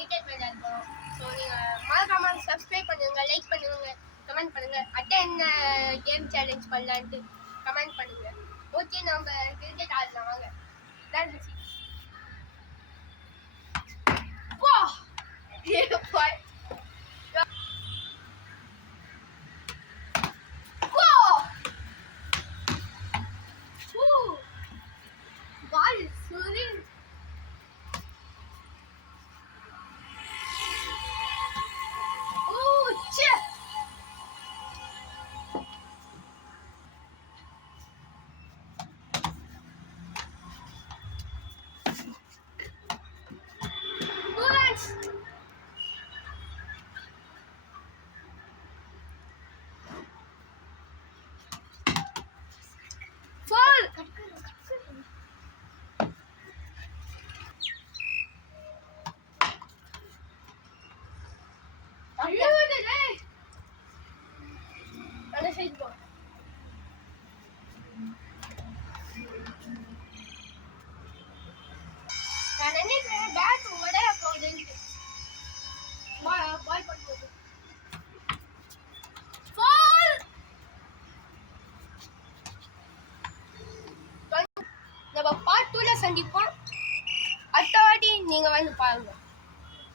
கிரிக்கெட் விளையாடுறோம். ஸோ நீங்கள் மறக்காம சப்ஸ்கிரைப் பண்ணுங்க, லைக் பண்ணுங்க, கமெண்ட் பண்ணுங்க. என்ன கேம் சேலஞ்ச் பண்ணலான்ட்டு கமெண்ட் பண்ணுங்க. ஓகே, நம்ம கிரிக்கெட் ஆடலாம் வாங்க. நன்றி. நம்ம பார்ட் 2ல சந்திப்போம். அடுத்த வாட்டி நீங்க வந்து பாருங்க.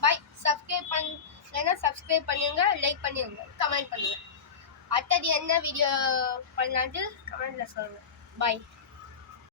பாய். சப்ஸ்கிரைப் பண்ணுங்க, லைக் பண்ணுங்க, கமெண்ட் பண்ணுங்க. அடுத்தது என்ன வீடியோ பண்ணலான்ட்டு கமெண்ட்ல சொல்லுங்க. பாய்.